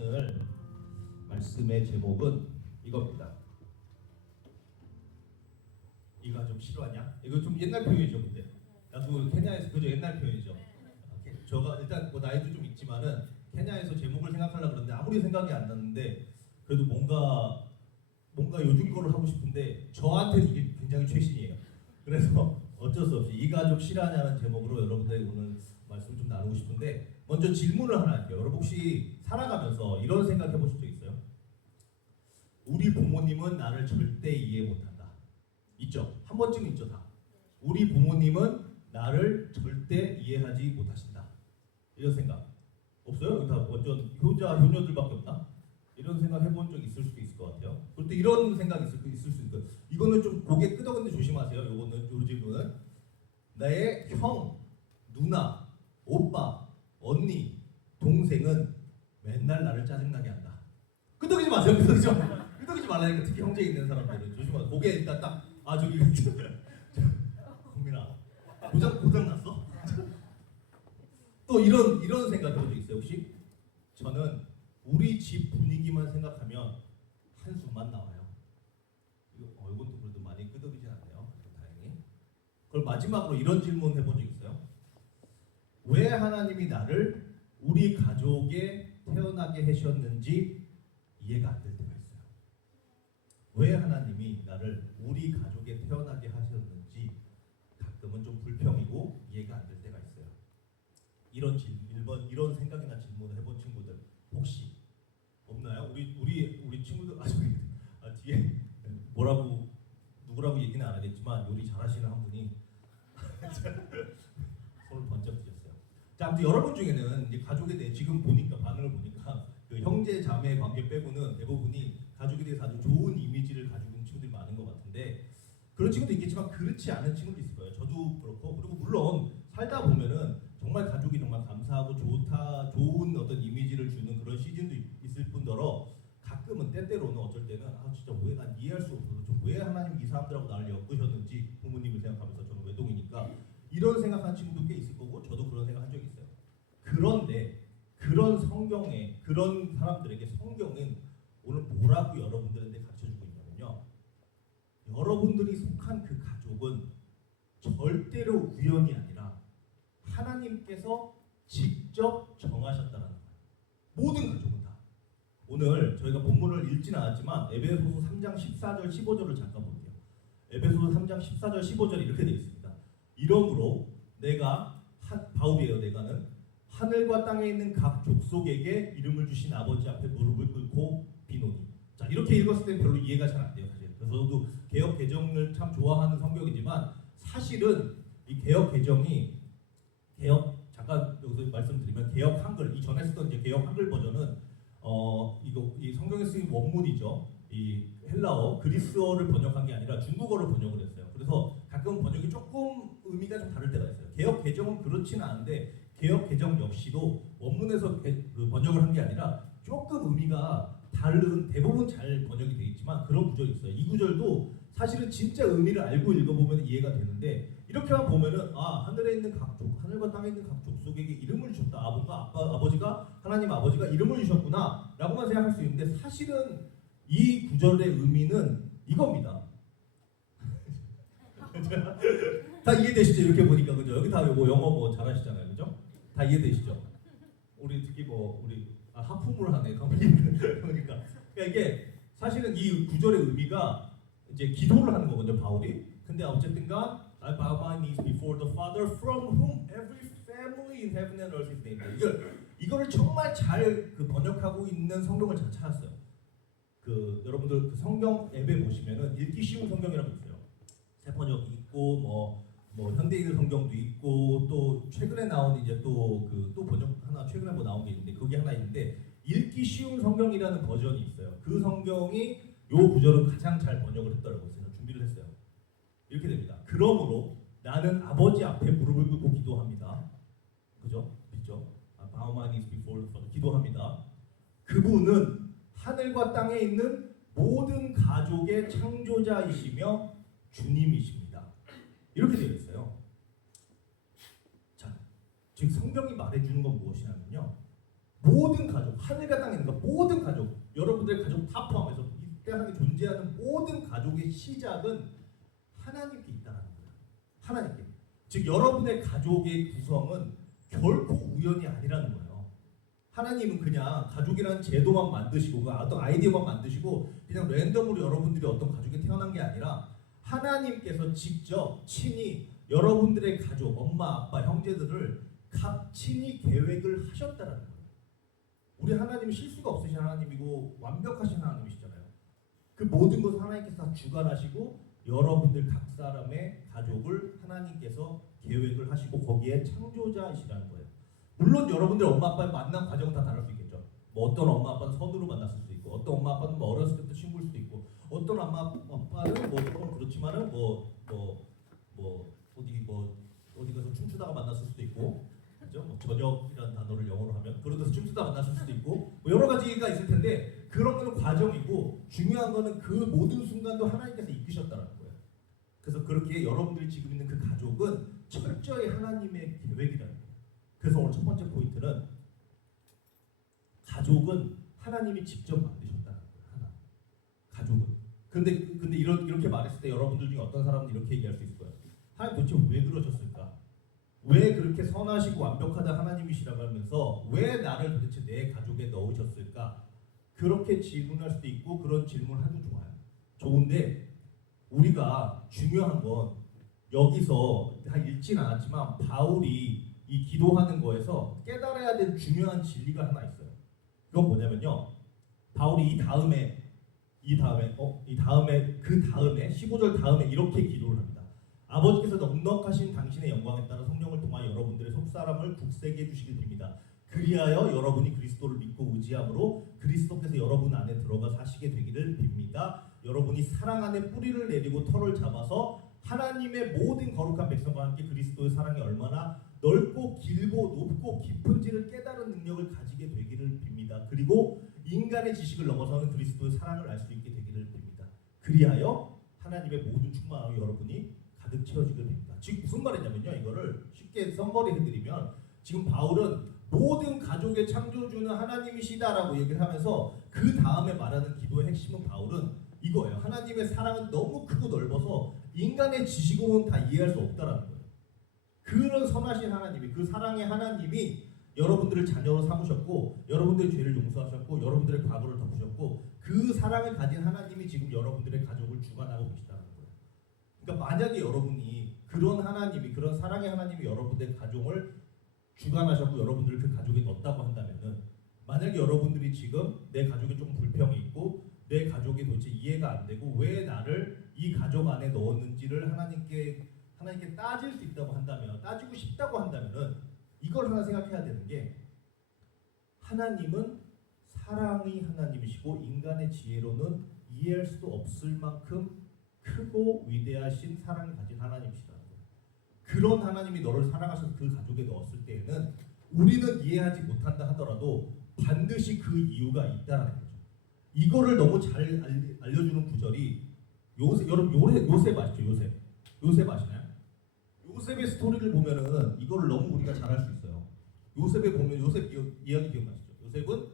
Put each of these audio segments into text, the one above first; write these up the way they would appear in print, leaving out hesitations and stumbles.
오늘 말씀의 제목은 이겁니다. 이가 좀 싫어하냐? 이거 좀 옛날 표현이죠, 근데. 나도 케냐에서 그저 옛날 표현이죠. 저가 일단 뭐 나이도 좀 있지만은 케냐에서 제목을 생각하려고 그러는데 아무리 생각이 안 나는데 그래도 뭔가 요즘 거를 하고 싶은데 저한테는 이게 굉장히 최신이에요. 그래서 어쩔 수 없이 이 가족 실화냐는 제목으로 여러분들 오늘 말씀 좀 나누고 싶은데 먼저 질문을 하나 할게요. 여러분 혹시 살아가면서 이런 생각 해보신 적 있어요? 우리 부모님은 나를 절대 이해 못한다. 있죠? 한 번쯤 있죠, 다. 우리 부모님은 나를 절대 이해하지 못하신다. 이런 생각 없어요? 여기 다 완전 효녀들밖에 없나? 이런 생각 해본 적 있을 수도 있을 것 같아요. 그럴 때 이런 생각 있을 수 있을 거예요. 이거는 좀 고개 끄덕이는데 조심하세요. 요 질문은 나의 형, 누나, 오빠, 언니, 동생은 맨날 나를 짜증나게 한다. 끄덕이지 마세요. 끄덕이지 말라니까. 특히 형제 있는 사람들은 조심하세요. 고개 일단 딱 저기 국민아 고장 났어? 또 이런 생각 해본 적 있어요 혹시? 저는 우리 집 분위기만 생각하면 한숨만 나와요. 이건 또 그래도 많이 끄덕이진 않네요. 다행히. 그럼 마지막으로 이런 질문 해본 적 있어요? 왜 하나님이 나를 우리 가족에 태어나게 하셨는지 이해가 안 될 때가 있어요. 왜 하나님이 나를 우리 가족에 태어나게 하셨는지 가끔은 좀 불평이고 이해가 안 될 때가 있어요. 이런 생각이나 질문을 해본 친구들 혹시 없나요? 우리 친구들 뒤에 누구라고 얘기는 안 하겠지만 요리 잘하시는 한 분이 손을 번쩍 드셨어요. 자, 아무튼 여러분 중에는 이제 가족에 대해 지금 반응을 보니까 그 형제 자매 관계 빼고는 대부분이 가족에 대해서 아주 좋은 이미지를 가지고 있는 친구들이 많은 것 같은데 그런 친구도 있겠지만 그렇지 않은 친구도 있을 거예요. 저도 그렇고 그리고 물론 살다 보면은 정말 가족이 정말 감사하고 좋은 어떤 이미지를 주는 그런 시즌도 있을 뿐더러 가끔은 때때로는 어쩔 때는 진짜 왜 난 이해할 수 없어서 왜 하나님 이 사람들하고 나를 엮으셨는지 부모님을 생각하면서 저는 외동이니까 이런 생각한 친구도 꽤 있을 거고 저도 그런 생각 한 적이 있어요. 그런데 그런 사람들에게 성경은 오늘 뭐라고 여러분들한테 가르쳐주고 있냐면요. 여러분들이 속한 그 가족은 절대로 우연이 아니라 하나님께서 직접 정하셨다는 거예요. 모든 가족은 다. 오늘 저희가 본문을 읽진 않았지만 에베소서 3장 14절 15절을 잠깐 볼게요. 에베소서 3장 14절 15절이 이렇게 되어 있습니다. 이러므로 바울이에요. 내가는 하늘과 땅에 있는 각 족속에게 이름을 주신 아버지 앞에 무릎을 꿇고 비노니. 자, 이렇게 읽었을 때 별로 이해가 잘 안 돼요, 사실. 그래서 저도 개역 개정을 참 좋아하는 성경이지만 사실은 이 개역 개정이 잠깐 여기서 말씀드리면 개역 한글 이전에 쓰던 이제 개역 한글 버전은 이 성경에 쓰인 원문이죠. 이 헬라어 그리스어를 번역한 게 아니라 중국어를 번역을 했어요. 그래서 가끔 번역이 조금 의미가 좀 다를 때가 있어요. 개역 개정은 그렇지는 않은데 개역 개정 역시도 원문에서 번역을 한 게 아니라 조금 의미가 다른 대부분 잘 번역이 되어 있지만 그런 구절이 있어요. 이 구절도 사실은 진짜 의미를 알고 읽어보면 이해가 되는데 이렇게만 보면은 하늘에 있는 하늘과 땅에 있는 각 족속에게 이름을 주셨다. 하나님 아버지가 이름을 주셨구나 라고만 생각할 수 있는데 사실은 이 구절의 의미는 이겁니다. 다 이해되시죠? 이렇게 보니까 그죠? 여기 다 영어 잘하시잖아요, 그죠? 다 이해되시죠? 우리 특히 하품을 하네, 그러니까 이게 사실은 이 구절의 의미가 이제 기도를 하는 거거든요, 바울이. 근데 어쨌든간 I bow my knees before the Father from whom every family in heaven and earth is named. 이거를 정말 잘 번역하고 있는 성경을 잘 찾았어요. 여러분들 성경 앱에 보시면은 읽기 쉬운 성경이라고 있어요. 새 번역이 있고 뭐 현대인 성경도 있고 또 최근에 나온 이제 또 번역 하나 최근에 나온 게 있는데 그게 하나 있는데 읽기 쉬운 성경이라는 버전이 있어요. 그 성경이 요 구절을 가장 잘 번역을 했더라고요. 제가 준비를 했어요. 이렇게 됩니다. 그러므로 나는 아버지 앞에 무릎을 꿇고 기도합니다. 그죠? 믿죠? Bow my knees before the Father. 기도합니다. 그분은 하늘과 땅에 있는 모든 가족의 창조자이시며 주님이십니다. 이렇게 되어 있어요. 자, 즉 성경이 말해주는 건 무엇이냐면요. 모든 가족, 하늘과 땅에 있는 모든 가족, 여러분들의 가족 다 포함해서 이 세상에 존재하는 모든 가족의 시작은 하나님께 있다는 거예요. 하나님께. 즉 여러분의 가족의 구성은 결코 우연이 아니라는 거예요. 하나님은 그냥 가족이라는 제도만 만드시고 어떤 아이디어만 만드시고 그냥 랜덤으로 여러분들이 어떤 가족에 태어난 게 아니라 하나님께서 직접 친히 여러분들의 가족, 엄마, 아빠, 형제들을 친히 계획을 하셨다는 거예요. 우리 하나님은 실수가 없으신 하나님이고 완벽하신 하나님이시잖아요. 그 모든 것을 하나님께서 다 주관하시고 여러분들 각 사람의 가족을 하나님께서 계획을 하시고 거기에 창조자이시라는 거예요. 물론 여러분들 엄마 아빠의 만난 과정은 다 다를 수 있겠죠. 뭐 어떤 엄마 아빠는 선으로 만났을 수도 있고, 어떤 엄마 아빠는 뭐 어렸을 때부터 친구일 수도 있고, 어떤 엄마 아빠는 뭐 조금 그렇지만은 어디 가서 춤추다가 만났을 수도 있고, 그죠? 뭐 저녁이라는 단어를 영어로 하면 그런 데서 춤추다 만났을 수도 있고, 뭐 여러 가지가 있을 텐데 그런 거는 과정이고 중요한 거는 그 모든 순간도 하나님께서 이끄셨다는 거예요. 그래서 그렇게 여러분들이 지금 있는 그 가족은 철저히 하나님의 계획이라는 거예요. 그래서 오늘 첫 번째 포인트는 가족은 하나님이 직접 만드셨다는 거예요. 하나. 가족은. 근데 이렇게 말했을 때 여러분들 중에 어떤 사람은 이렇게 얘기할 수 있을 거예요. 하나님 도대체 왜 그러셨을까? 왜 그렇게 선하시고 완벽하다 하나님이시라고 하면서 왜 나를 도대체 내 가족에 넣으셨을까? 그렇게 질문할 수도 있고 그런 질문을 해도 좋아요. 좋은데 우리가 중요한 건 여기서 다 읽진 않았지만 바울이 이 기도하는 거에서 깨달아야 될 중요한 진리가 하나 있어요. 그건 뭐냐면요. 바울이 그 다음에 15절 다음에 이렇게 기도를 합니다. 아버지께서 넉넉하신 당신의 영광에 따라 성령을 통하여 여러분들의 속사람을 굳세게 해주시길 빕니다. 그리하여 여러분이 그리스도를 믿고 의지함으로 그리스도께서 여러분 안에 들어가 사시게 되기를 빕니다. 여러분이 사랑 안에 뿌리를 내리고 털을 잡아서 하나님의 모든 거룩한 백성과 함께 그리스도의 사랑이 얼마나 넓고 길고 높고 깊은지를 깨달은 능력을 가지게 되기를 빕니다. 그리고 인간의 지식을 넘어서는 그리스도의 사랑을 알 수 있게 되기를 빕니다. 그리하여 하나님의 모든 충만함을 여러분이 가득 채워지게 됩니다. 지금 무슨 말이냐면요. 이거를 쉽게 썸머리 해드리면 지금 바울은 모든 가족의 창조주는 하나님이시다라고 얘기를 하면서 그 다음에 말하는 기도의 핵심은 바울은 이거예요. 하나님의 사랑은 너무 크고 넓어서 인간의 지식으로는 다 이해할 수 없다라는 거예요. 그런 선하신 하나님이, 그 사랑의 하나님이 여러분들을 자녀로 삼으셨고 여러분들의 죄를 용서하셨고 여러분들의 과거를 덮으셨고 그 사랑을 가진 하나님이 지금 여러분들의 가족을 주관하고 계시다는 거예요. 그러니까 만약에 여러분이 그런 하나님이, 그런 사랑의 하나님이 여러분들의 가족을 주관하셨고 여러분들을 그 가족에 넣었다고 한다면은, 만약에 여러분들이 지금 내 가족에 조금 불평이 있고 내 가족이 도대체 이해가 안 되고 왜 나를 이 가족 안에 넣었는지를 하나님께 따질 수 있다고 한다면, 따지고 싶다고 한다면은 이걸 하나 생각해야 되는 게, 하나님은 사랑이 하나님이시고 인간의 지혜로는 이해할 수도 없을 만큼 크고 위대하신 사랑을 가진 하나님이시라는 거예요. 그런 하나님이 너를 사랑하셔서 그 가족에 넣었을 때에는 우리는 이해하지 못한다 하더라도 반드시 그 이유가 있다는 거죠. 이거를 너무 잘 알려주는 구절이 요셉 아시죠? 요셉 아시나요? 요셉의 스토리를 보면은 이거를 너무 우리가 잘 알 수 있어요. 요셉에 보면 요셉 이야기 기억나시죠? 요셉은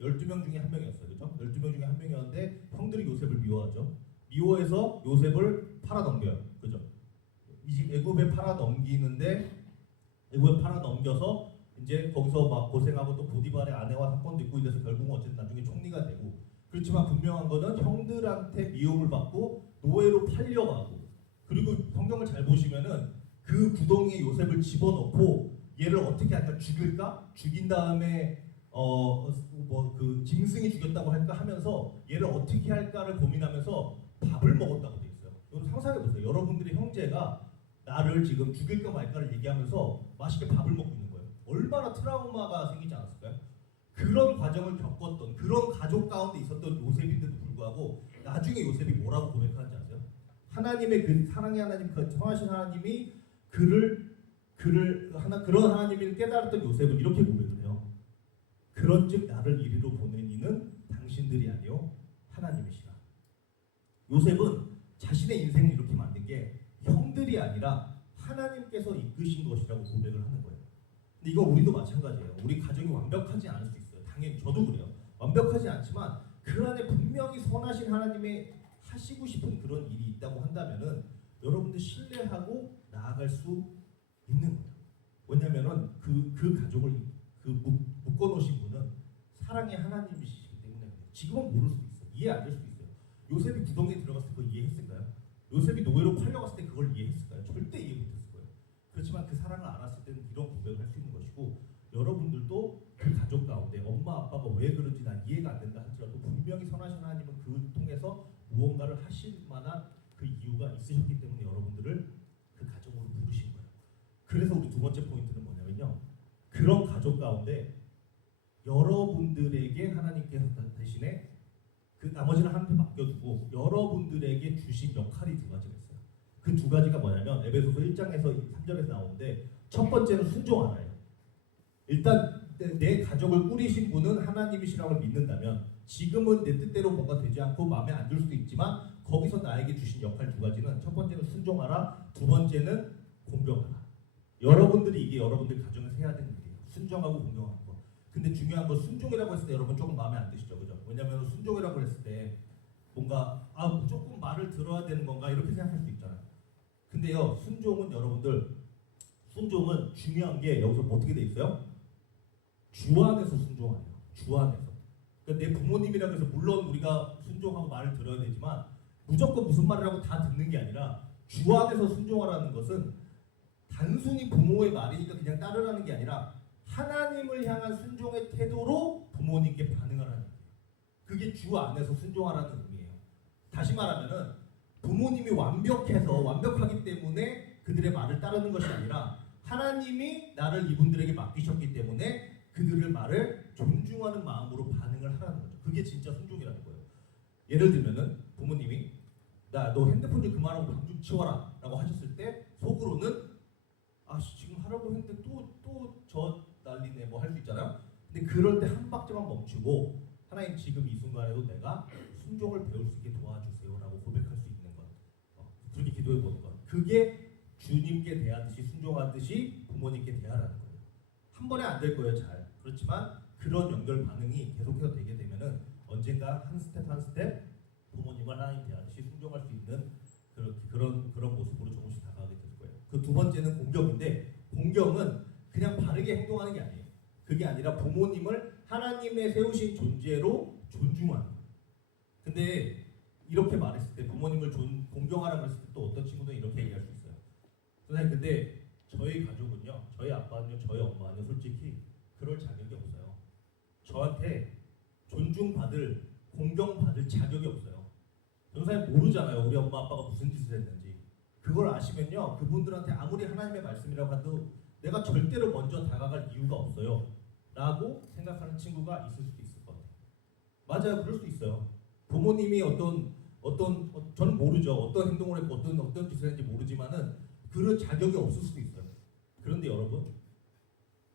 12명 중에 한 명이었어요. 그렇죠? 12명 중에 한 명이었는데 형들이 요셉을 미워하죠. 미워해서 요셉을 팔아넘겨요. 그죠? 애굽에 팔아넘겨서 이제 거기서 막 고생하고 또 보디발의 아내와 사건도 있고 이래서 결국은 어쨌든 나중에 총리가 되고, 그렇지만 분명한 거는 형들한테 미움을 받고 노예로 팔려가고, 그리고 성경을 잘 보시면은 그 구덩이에 요셉을 집어넣고 얘를 어떻게 할까, 죽인 다음에 그 짐승이 죽였다고 할까 하면서 얘를 어떻게 할까를 고민하면서 밥을 먹었다고 돼 있어요. 여러분 상상해 보세요. 여러분들의 형제가 나를 지금 죽일까 말까를 얘기하면서 맛있게 밥을 먹고 있는 거예요. 얼마나 트라우마가 생기지 않았을까요? 그런 과정을 겪었던, 그런 가족 가운데 있었던 요셉인데도 불구하고 나중에 요셉이 뭐라고 고백하는지 아세요? 하나님의 그 사랑의 하나님, 그 선하신 하나님이 그런 하나님을 깨달았던 요셉은 이렇게 고백을 해요. 그런즉 나를 이리로 보낸 이는 당신들이 아니요 하나님이시라. 요셉은 자신의 인생을 이렇게 만든 게 형들이 아니라 하나님께서 이끄신 것이라고 고백을 하는 거예요. 근데 이거 우리도 마찬가지예요. 우리 가정이 완벽하지 않을 수 있어요. 당연히 저도 그래요. 완벽하지 않지만 그 안에 분명히 선하신 하나님의 하시고 싶은 그런 일이 있다고 한다면은 여러분들 신뢰하고 나아갈 수 있는 거예요. 왜냐면은 그 가족을 묶어놓으신 분은 사랑의 하나님이시기 때문에 그래요. 지금은 모를 수도 있어요. 이해 안 될 수도 있어요. 요셉이 구덩이에 들어갔을 때 그걸 이해했을까요? 요셉이 노예로 팔려갔을 때 그걸 이해했을까요? 절대 이해 못했을 거예요. 그렇지만 그 사랑을 알았을 때는 이런 고백을 할 수 있는 것이고, 여러분들도 그 가족 가운데 엄마 아빠가 왜 그런지 난 이해가 안 된다 할지라도 분명히 선하신 하나님은 그 통해서 무언가를 하실 만한 그 이유가 있으셨기 때문에 여러분들을 그 가정으로 부르신 거예요. 그래서 우리 두 번째 포인트는 뭐냐면요, 그런 가족 가운데 여러분들에게 하나님께서 대신에 그 나머지는 하나님께 맡겨두고 여러분들에게 주신 역할이 두 가지가 있어요. 그 두 가지가 뭐냐면 에베소서 1장에서 3절에서 나오는데, 첫 번째는 순종하라예요. 일단 내 가족을 꾸리신 분은 하나님이시라고 걸 믿는다면 지금은 내 뜻대로 뭔가 되지 않고 마음에 안 들 수도 있지만 거기서 나에게 주신 역할 두 가지는, 첫 번째는 순종하라, 두 번째는 공경하라. 여러분들이 이게 여러분들 가정에서 해야 되는 일이에요. 순종하고 공경하는 거. 근데 중요한 건 순종이라고 했을 때 여러분 조금 마음에 안 드시죠, 그죠? 왜냐하면 순종이라고 했을 때 뭔가 무조건 말을 들어야 되는 건가 이렇게 생각할 수도 있잖아요. 근데요, 순종은 중요한 게 여기서 어떻게 돼 있어요? 주 안에서 순종하래요. 주 안에서. 그러니까 내 부모님이라고 해서 물론 우리가 순종하고 말을 들어야 되지만 무조건 무슨 말을 하고 다 듣는 게 아니라, 주 안에서 순종하라는 것은 단순히 부모의 말이니까 그냥 따르라는 게 아니라 하나님을 향한 순종의 태도로 부모님께 반응하라는 거예요. 그게 주 안에서 순종하라는 의미예요. 다시 말하면은 부모님이 완벽하기 때문에 그들의 말을 따르는 것이 아니라 하나님이 나를 이분들에게 맡기셨기 때문에 그들의 말을 존중하는 마음으로 반응을 하라는 거죠. 그게 진짜 순종이라는 거예요. 예를 들면은 부모님이 너 핸드폰 좀 그만하고 방 좀 치워라 라고 하셨을 때 속으로는 지금 하라고 했는데 또 저 난리네 뭐 할 수 있잖아요. 근데 그럴 때 한 박자만 멈추고 하나님 지금 이 순간에도 내가 순종을 배울 수 있게 도와주세요 라고 고백할 수 있는 것, 그렇게 기도해 보는 것, 그게 주님께 대하듯이 순종하듯이 부모님께 대하라는 거예요. 한 번에 안 될 거예요, 잘. 그렇지만 그런 연결 반응이 계속해서 되게 되면은 언젠가 한 스텝 한 스텝 부모님을 하나님 대하듯이 순종할 수 있는 그런 모습으로 조금씩 다가가게 될 거예요. 그 두 번째는 공경인데, 공경은 그냥 바르게 행동하는 게 아니에요. 그게 아니라 부모님을 하나님의 세우신 존재로 존중하는 거예요. 근데 이렇게 말했을 때, 부모님을 공경하라고 했을 때 또 어떤 친구들은 이렇게 얘기할 수 있어요. 선생님, 근데 저희 가족은요, 저희 아빠는요, 저희 엄마는 솔직히 그럴 자격이 없어요. 저한테 존중받을, 공경받을 자격이 없어요. 전사님 모르잖아요, 우리 엄마 아빠가 무슨 짓을 했는지. 그걸 아시면요, 그분들한테 아무리 하나님의 말씀이라고 해도 내가 절대로 먼저 다가갈 이유가 없어요 라고 생각하는 친구가 있을 수도 있을 것 같아요. 맞아요, 그럴 수 있어요. 부모님이 저는 모르죠. 어떤 행동을 했고 어떤 짓을 했는지 모르지만은 그런 자격이 없을 수도 있어요. 그런데 여러분,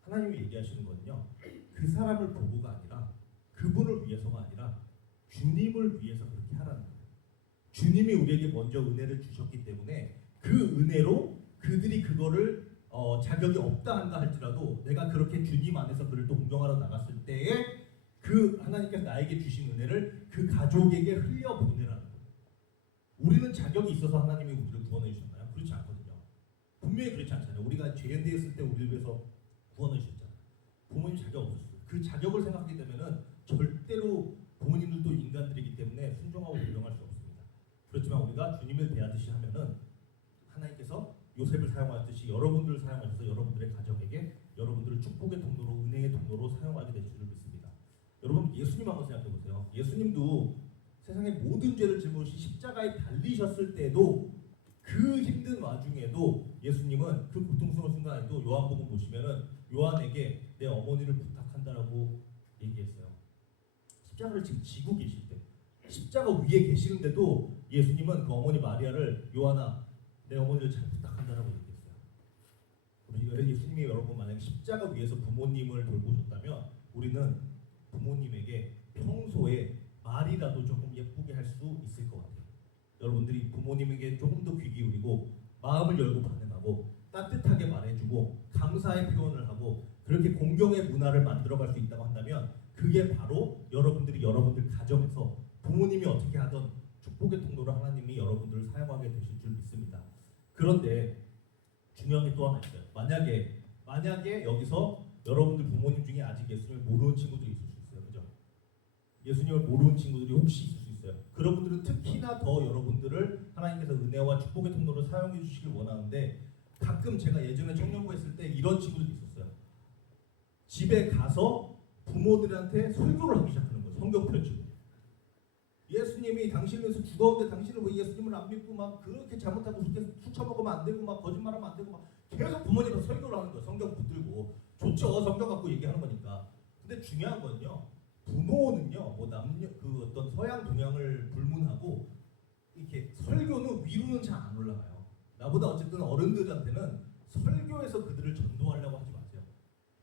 하나님이 얘기하시는 거는요, 그 사람을 보고가 아니라, 그분을 위해서가 아니라 주님을 위해서 그렇게 하라는 거예요. 주님이 우리에게 먼저 은혜를 주셨기 때문에 그 은혜로 그들이 그거를 자격이 없다 한다 할지라도 내가 그렇게 주님 안에서 그를 또 공경하러 나갔을 때에 그 하나님께서 나에게 주신 은혜를 그 가족에게 흘려보내라는 거예요. 우리는 자격이 있어서 하나님이 우리를 구원해 주셨나요? 그렇지 않거든요. 분명히 그렇지 않잖아요. 우리가 죄인되었을 때 우리를 위해서 구원해 주셨잖아요. 부모님 자격 없었어요. 그 자격을 생각하게 되면은 절대로 부모님들도 인간들이기 때문에 순종하고 공경할 수 없습니다. 그렇지만 우리가 주님을 대하듯이 하면은 하나님께서 요셉을 사용하듯이 여러분들을 사용하셔서 여러분들의 가정에게 여러분들을 축복의 통로로, 은혜의 통로로 사용하게 될 줄을 믿습니다. 여러분, 예수님 한번 생각해 보세요. 예수님도 세상의 모든 죄를 짊어지시 십자가에 달리셨을 때도, 그 힘든 와중에도 예수님은 그 고통스러운 순간에도 요한복음 보시면은 요한에게 내 어머니를 부탁한다라고 얘기했어요. 십자가를 지금 지고 계실 때, 십자가 위에 계시는데도 예수님은 그 어머니 마리아를 요한아, 내 어머니를 잘 부탁한다라고 얘기했어요. 우리 예수님이 여러분 만약에 십자가 위에서 부모님을 돌보셨다면 우리는 부모님에게 평소에 말이라도 조금 예쁘게 할 수 있을 것 같아요. 여러분들이 부모님에게 조금 더 귀 기울이고 마음을 열고 반응하고 따뜻하게 말해주고 감사의 표현을 하고 그렇게 공경의 문화를 만들어갈 수 있다고 한다면 그게 바로 여러분들이 여러분들 가정에서 부모님이 어떻게 하던 축복의 통로로 하나님이 여러분들을 사용하게 되실 줄 믿습니다. 그런데 중요한 게 또 하나 있어요. 만약에 여기서 여러분들 부모님 중에 아직 예수님을 모르는 친구들이 있을 수 있어요. 그죠? 예수님을 모르는 친구들이 혹시 있을 수 있어요. 그런 분들은 특히나 더 여러분들을 하나님께서 은혜와 축복의 통로로 사용해 주시길 원하는데 가끔 제가 예전에 청년부 했을 때 이런 친구들이 있었어요. 집에 가서 부모들한테 설교를 하기 시작하는 거예요. 성경 펼치고. 예수님이 당신에서 죽었는데 당신은 왜 예수님을 안 믿고 막 그렇게 잘못하고 술 처먹으면 안 되고 막 거짓말하면 안 되고 막 계속 부모님한테 설교를 하는 거예요. 성경 붙들고. 좋죠. 성경 갖고 얘기하는 거니까. 근데 중요한 건요. 부모는요. 뭐 남녀 그 어떤 서양 동양을 불문하고 이렇게 설교는 위로는 잘 안 올라가요. 나보다 어쨌든 어른들한테는 설교에서 그들을 전도하려고 하지 마세요.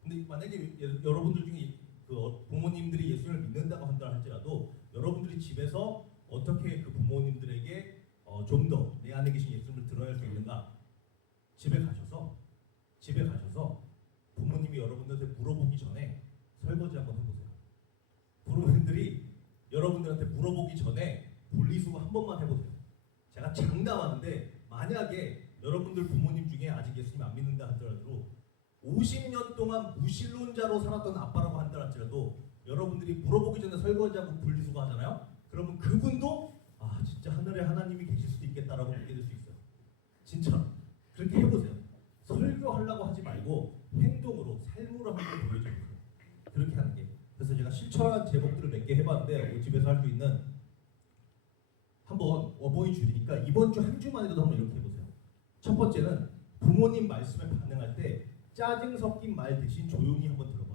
근데 만약에 여러분들 중에 그 부모님들이 예수님을 믿는다고 한다 할지라도 여러분들이 집에서 어떻게 그 부모님들에게 좀 더 내 안에 계신 예수님을 드러낼 수 있는가? 집에 가셔서 부모님이 여러분들한테 물어보기 전에 설거지 한번 해보세요. 부모님들이 여러분들한테 물어보기 전에 분리수거 한 번만 해보세요. 제가 장담하는데 만약에 여러분들 부모님 중에 아직 예수님 안 믿는다 하더라도 50년 동안 무신론자로 살았던 아빠라고 한다 할지라도 여러분들이 물어보기 전에 설거지하고 분리수거 하잖아요. 그러면 그분도 아 진짜 하늘에 하나님이 계실 수도 있겠다라고 믿게 될 수 있어요. 진짜 그렇게 해보세요. 설교하려고 하지 말고 행동으로 삶으로 한번 보여줘요. 그렇게 하는 게. 그래서 제가 실천한 제목들을 몇 개 해봤는데 집에서 할 수 있는 한번 어버이 주일이니까 이번 주 한 주만이라도 한번 이렇게 해보세요. 첫 번째는 부모님 말씀에 반응할 때 짜증 섞인 말 대신 조용히 한번 들어봐요.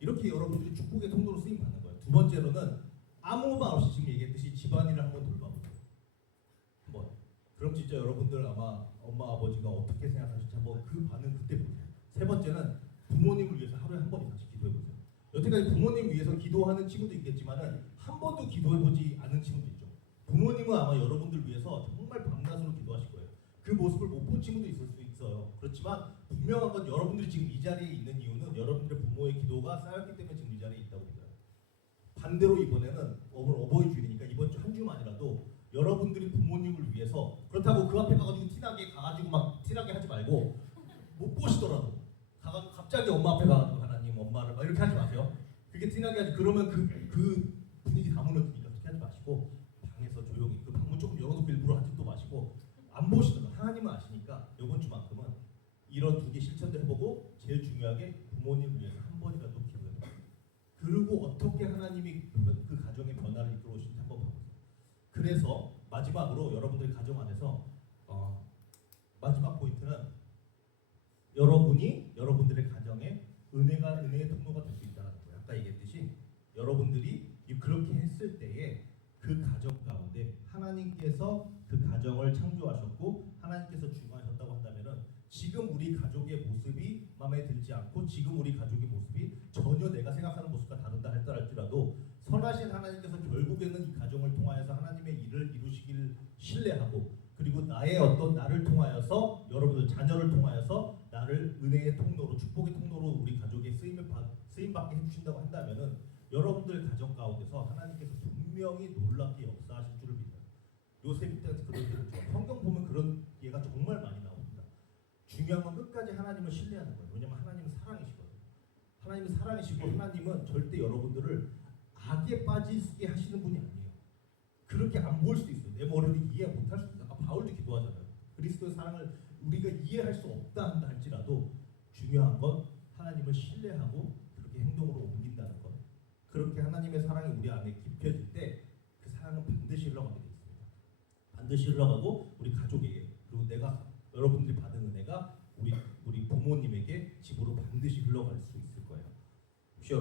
이렇게 여러분들이 축복의 통로로 쓰임 받는 거예요. 두 번째로는 아무 말 없이 지금 얘기했듯이 집안일을 한번 돌봐보세요. 한번. 그럼 진짜 여러분들 아마 엄마 아버지가 어떻게 생각하실지 한번 그 반응 그때 보세요. 세 번째는 부모님을 위해서 하루에 한 번 이상씩 기도해보세요. 여태까지 부모님 위해서 기도하는 친구도 있겠지만은 한 번도 기도해보지 않은 친구도 있죠. 부모님은 아마 여러분들 위해서 정말 밤낮으로 기도하실 거예요. 그 모습을 못 본 친구도 있을 수 있어요. 그렇지만 분명한 건 여러분들이 지금 이 자리에 있는 이유는 여러분들의 부모의 기도가 쌓였기 때문에 지금 이 자리에 있다고 믿어요. 반대로 이번에는 오늘 어버이 주일이니까 이번 주 한 주만이라도 여러분들이 부모님을 위해서 그렇다고 그 앞에 가가지고 가가지고 막 티나게 하지 말고 못 보시더라도 갑자기 엄마 앞에 가가지고 하나님 엄마를 막 이렇게 하지 마세요. 그게 티나게 하지 그러면 그 분위기 다 무너지니까 그렇게 하지 마시고 방에서 조용히 그 방문 조금 열어놓고 일부러 하지도 마시고 안 보시더라도 하나님은 아시니까 이번 주만큼은 이런 두 개 실천도 해보고 제일 중요하게 부모님을 위해서 한 번이라도 기도해보세요. 그리고 어떻게 하나님이 그 가정의 변화를 이끌어 오시는지 한번 봐보세요. 그래서 마지막으로 여러분들의 가정 안에서 마지막 포인트는 여러분이 여러분들의 가정에 은혜의 통로가 될 수 있다는 거예요. 아까 얘기했듯이 여러분들이 그렇게 했을 때에 그 가정 가운데 하나님께서 그 가정을 창조하셨고 하나님께서 주관하셨다고 한다면은 지금 우리 가족의 모습이 마음에 들지 않고 지금 우리 가족의 모습이 전혀 내가 생각하는 모습과 다르다 할지라도 선하신 하나님께서 결국에는 이 가정을 통하여서 하나님의 일을 이루시길 신뢰하고 그리고 나를 통하여서 여러분들 자녀를 통하여서 나를 은혜의 통로로 축복의 통로로 우리 가족의 쓰임받게 해주신다고 한다면은 여러분들 가정 가운데서 하나님께서 분명히 놀랍게 역사하실 줄을 믿어요. 요셉 때까지 그런 일을 성경 보면 그런 예가 정말 많이 나옵니다. 중요한 건 끝까지 하나님을 신뢰하는 거예요. 왜냐하면 하나님은 사랑이시거든요. 하나님은 사랑이시고 하나님은 절대 여러분들을 악에 빠지게 하시는 분이 아니에요. 그렇게 안 보일 수도 있어요. 내 머리로 이해 못할 수도 있어요. 아까 바울도 기도하잖아요. 그리스도의 사랑을 우리가 이해할 수 없다 한다 할지라도 중요한 건 하나님을 신뢰하고 그렇게 행동으로 옮긴다는 것. 그렇게 하나님의 사랑이 우리 안에 깊여질 때 그 사랑은 반드시 흘러가게 되어 있습니다. 반드시 흘러가고 우리 가족에게 그리고 여러분들이 받은 은혜가 우리 부모님에게 집으로 반드시 흘러갈 수 있을 거예요. 혹시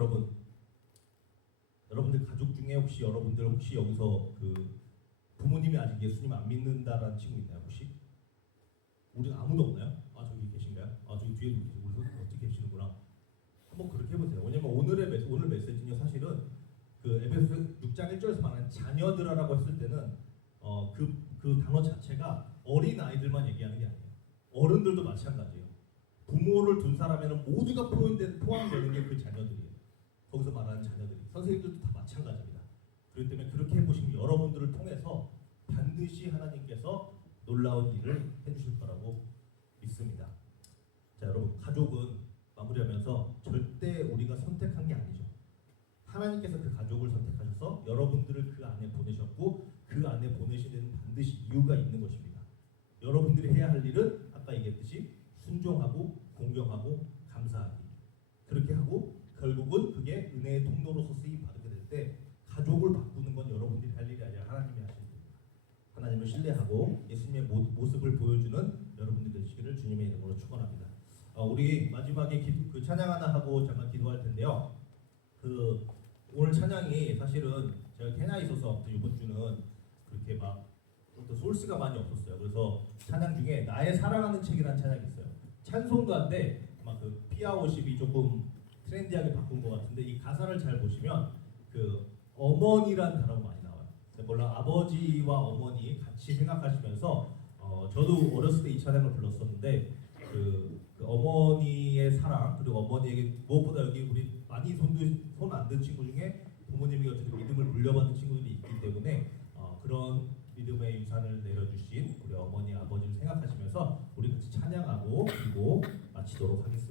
여러분들 가족 중에 혹시 여기서 그 부모님이 아직 예수님 안 믿는다라는 친구 있나요? 혹시? 우리 아무도 없나요? 아 저기 계신가요? 아 저기 뒤에도 계시고 우리 어떻게 계시는구나. 한번 그렇게 해보세요. 왜냐면 오늘 메시지는요 사실은 그 에베소서 6장 1절에서 말하는 자녀들아라고 했을 때는 그 단어 자체가 어린 아이들만 얘기하는 게 아니에요. 어른들도 마찬가지예요. 부모를 둔 사람에는 모두가 포함되는 게 그 자녀들이에요. 거기서 말하는 자녀들이. 선생님들도 다 마찬가지입니다. 그렇기 때문에 그렇게 해보시면 여러분들을 통해서 반드시 하나님께서 놀라운 일을 해주실 거라고 믿습니다. 자, 여러분, 가족은 마무리하면서 절대 우리가 선택한 게 아니죠. 하나님께서 그 가족을 선택하셔서 여러분들을 그 안에 보내셨고 그 안에 보내신 데는 반드시 이유가 있는 것입니다. 여러분들이 해야 할 일은 아까 얘기했듯이 순종하고 공경하고 감사하기. 그렇게 하고 결국은 그게 은혜의 통로로서 쓰임 받게 될 때 가족을 바꾸는 건 여러분들이 할 일이 아니라 하나님이 하시는 겁니다. 하나님을 신뢰하고 예수님의 모습을 보여주는 여러분들이 되시기를 주님의 이름으로 축원합니다. 우리 마지막에 그 찬양 하나 하고 잠깐 기도할 텐데요. 그 오늘 찬양이 사실은 제가 케냐에 있어서 이번 주는 그렇게 막 어떤 소스가 많이 없었어요. 그래서 찬양 중에 나의 사랑하는 책이라는 찬양이 있어요. 찬송가인데 아마 그 피아오십이 조금 트렌디하게 바꾼 것 같은데 이 가사를 잘 보시면 그 어머니라는 단어가 많이 나와요. 물론 아버지와 어머니 같이 생각하시면서 저도 어렸을 때 이 찬양을 불렀었는데 그 어머니의 사랑 그리고 어머니에게 무엇보다 여기 우리 많이 손 안 든 친구 중에 부모님이 어떻게 믿음을 물려받은 친구들이 있기 때문에 그런 믿음의 유산을 내려주신 우리 어머니 아버지를 생각하시면서 우리 같이 찬양하고 그리고 마치도록 하겠습니다.